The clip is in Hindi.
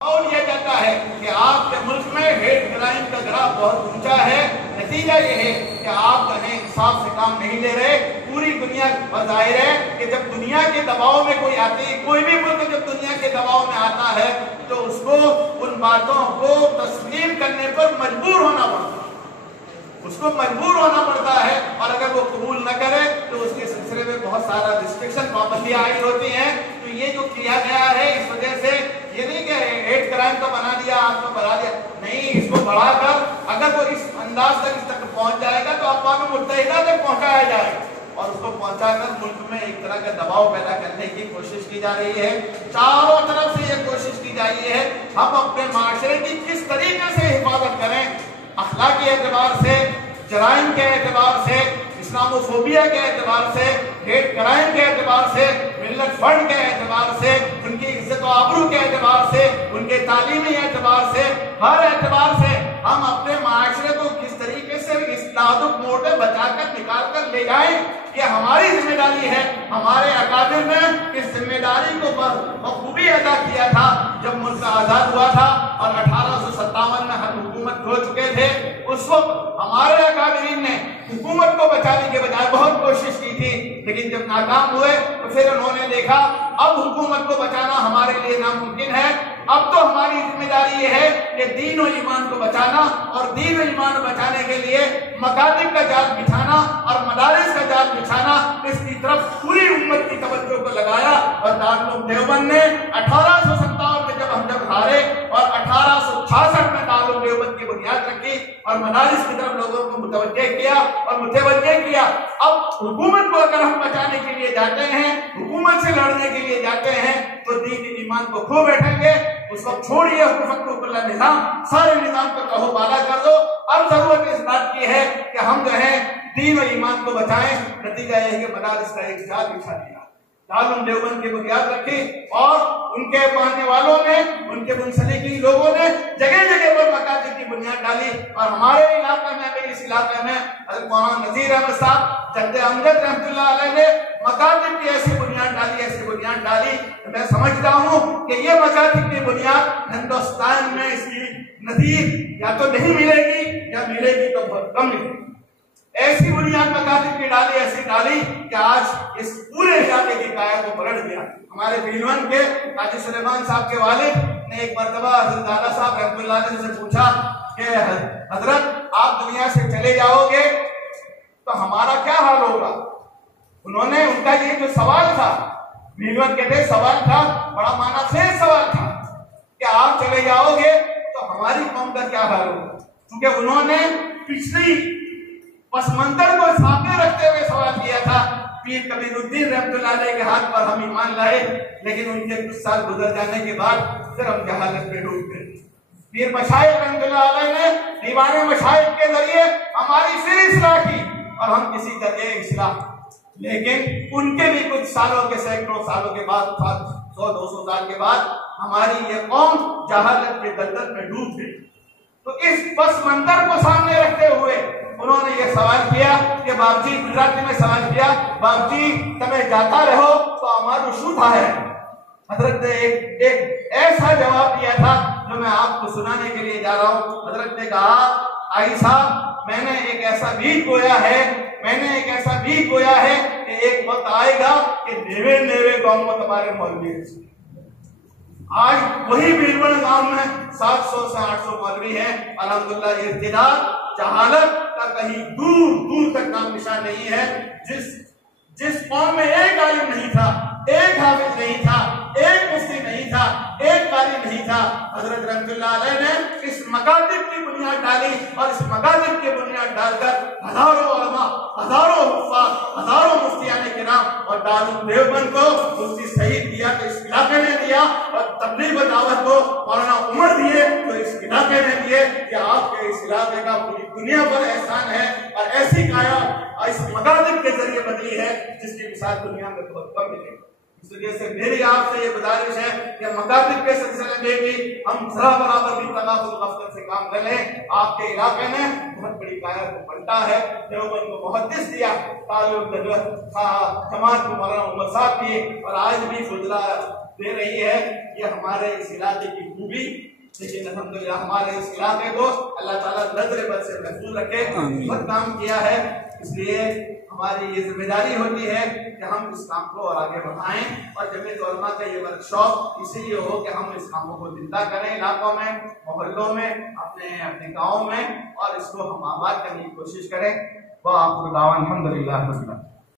और यह कहता है कि आपके मुल्क में हेट क्राइम का ग्राफ बहुत ऊंचा है। नतीजा ये है कि आप कहीं इंसाफ से काम नहीं ले रहे। पूरी दुनिया पर जाहिर है कि जब दुनिया के दबाव में कोई आती है, कोई भी मुल्क जब दुनिया के दबाव में आता है तो उसको उन बातों को तस्लीम करने पर मजबूर होना पड़ता है, उसको मजबूर होना पड़ता है। और अगर वो कबूल न करे तो उसके सिलसिले में बहुत सारा रिस्ट्रिक्शन, पाबंदियां आई होती हैं। तो ये जो किया गया है, इस वजह से ये नहीं कि हेट क्राइम तो बना दिया, आपको बढ़ा दिया, नहीं, इसको बढ़ाकर अगर वो इस अंदाज तक इस तक पहुंच जाएगा तो अक़वाम मुत्तहिदा तक पहुंचाया जाएगा और उसको पहुंचाकर मुल्क में एक तरह का दबाव पैदा करने की कोशिश की जा रही है। चारों तरफ से ये कोशिश की जा रही है हम अपने माशरे की किस तरीके से हिफाजत करें, अखलाकी एतबार से, जराइम के एतबार से, इस्लामोफोबिया के एतबार से, हेट क्राइम के एतबार से, मिल्लत फंड के एतबार से, उनकी इज्जत और आबरू के एतबार से, उनके तालीमी एतबार से, हर एतबार से हम अपने माशरे को किस तरीके से इस नाजुक मोड़ में बचाकर निकाल कर ले जाएं, ये हमारी जिम्मेदारी है। हमारे अकाबिर ने इस जिम्मेदारी को बखूबी अदा किया था जब मुल्क आजाद हुआ था और 1857 में हम हुकूमत खो चुके थे। उस वक्त हमारे अकाबिरीन ने हुकूमत को बचाने के बजाय बहुत कोशिश की थी, लेकिन जब नाकाम हुए तो फिर उन्होंने देखा अब हुकूमत को बचाना हमारे लिए नामुमकिन है। अब तो हमारी जिम्मेदारी ये है कि दीन और ईमान को बचाना, और दीन और ईमान बचाने के लिए मकातिब का जाल बिछाना और मदारिस का जाल बिछाना, इसकी तरफ पूरी उम्मत की तवज्जो को लगाया। और दारुल देवबंद ने 1857 में जब हारे और 1866 में दारुल देवबंद की बुनियाद रखी और मदारिस की तरफ लोगों को मुतवज्जे किया। अब हुकूमत को अगर हम बचाने के लिए जाते हैं, हुकूमत से लड़ने के लिए जाते हैं, तो दीन ईमान को खो बैठेंगे। उस वक्त छोड़िए हुकूमत निजाम, सारे निजाम को कहो बाला कर दो। अब जरूरत इस बात की है कि हम जो है दीन और ईमान को बचाएं। नतीजा यह है कि मदारिस का एक जाल बिछा दिया, दारुल देवबंद की बुनियाद रखी और उनके मानने वालों ने, उनके मुंसलिकी लोगों ने जगह जगह पर मकातिब की बुनियाद डाली। और हमारे इलाके में भी, इस इलाके में हज़रत मौलाना नज़ीर अहमद साहब जद्द अमजद रहमतुल्लाह अलैह ने मकातिब की ऐसी बुनियाद डाली। मैं समझता हूँ कि ये मकातिब की बुनियाद हिंदुस्तान में इसकी नज़ीर या तो नहीं मिलेगी या मिलेगी तो बहुत कम मिलेगी। ऐसी बुनियाद मकातिब की डाली, ऐसी डाली कि आज इस पूरे इलाके की काया को पलट दिया। हमारे पीलवन के हाजी सुलेमान साहब के वालिद ने एक मरतबा हज़रत दादा साहब रहमतुल्लाह अलैह से पूछा कि हजरत आप दुनिया से चले जाओगे तो हमारा क्या हाल होगा। उन्होंने, उनका ये जो सवाल था, पीलवन के थे, सवाल था, बड़ा माना से सवाल था कि आप चले जाओगे तो हमारी कौम का क्या हाल होगा। क्योंकि उन्होंने पिछली पसमंजर को सामने रखते हुए सवाल किया था। पीर कबीरुद्दीन रहमतुल्लाह अलैह के हाथ पर हम ईमान लाए, लेकिन उनके कुछ साल गुजर जाने के बाद फिर हम जहालत में डूब गए। पीर मशाइख रहमतुल्लाह अलैह ने दीवाने मशाइख के जरिए हमारी फिर इस्लाह की और हम किसी जरिए इस्लाह, लेकिन उनके भी कुछ सालों के, सैकड़ों सालों के बाद, 100-200 साल के बाद हमारी ये कौम जहालत के दलदल में डूब गई। तो इस पस मंजर को सामने रखते हुए उन्होंने ये सवाल किया कि बाबजी, गुजराती में सवाल किया, बाबजी तुम्हें जाता रहो तो हमारा शू था है। हजरत ने एक ऐसा जवाब दिया था जो मैं आपको सुनाने के लिए जा रहा हूँ। हजरत ने कहा, आई साहब, मैंने एक ऐसा बीज बोया है कि एक वक्त आएगा कि नेवे गाँव में तुम्हारे मौलवी। आज वही बीरबल गांव में 700 से 800 मौलवी हैं। अल्हम्दुलिल्लाह, इर्तिदाद, जहालत का कहीं दूर तक नाम निशान नहीं है। जिस कौम में एक आलिम नहीं था, एक हाफिज नहीं था, एक मुफ्ती नहीं था, एक कारी नहीं था, हजरत रहमतुल्लाह अलैह ने इस मकातिब की बुनियाद डाली और इस मकातिब की बुनियाद डालकर हजारों उलमा, हजारों हुफ्फाज, हजारों मुफ्तियाने किराम और दारुल देवबंद को मुफ्ती सईद दिया तो इस इलाके ने दिया, और तबलीग व दावत को मौलाना उमर दिए तो इस इलाके ने दिए। कि आपके इस इलाके का पूरी दुनिया पर एहसान है और ऐसी काया इस मकातिब के जरिए बदली है जिसकी मिसाल दुनिया में बहुत कम मिलेगी। इस वजह से मेरी आपसे ये गुजारिश है कि मकातिब के सिलसिले में भी हम जरा बराबर भी तनाजुल गफलत से काम कर लें। आपके इलाके में बहुत बड़ी काया को बनता है। देवबंद को मुहद्दिस दिया, जमात को मौलाना उमर साहब की, और आज भी फजला दे रही है। ये हमारे इस इलाके की खूबी लेकिन अल्हम्दुलिल्लाह हमारे इस इलाके को अल्लाह ताला नजर बद से महफूज रखे। बहुत काम किया है, इसलिए हमारी ये जिम्मेदारी होती है कि हम इस काम को और आगे बढ़ाएं। और जमीयत उलमा का ये वर्कशॉप इसीलिए हो कि हम इस कामों को जिंदा करें इलाकों में, मोहल्लों में, अपने अपने गाँव में, और इसको हम आबाद करने की कोशिश करें। वाह, अल्हम्दुलिल्लाह।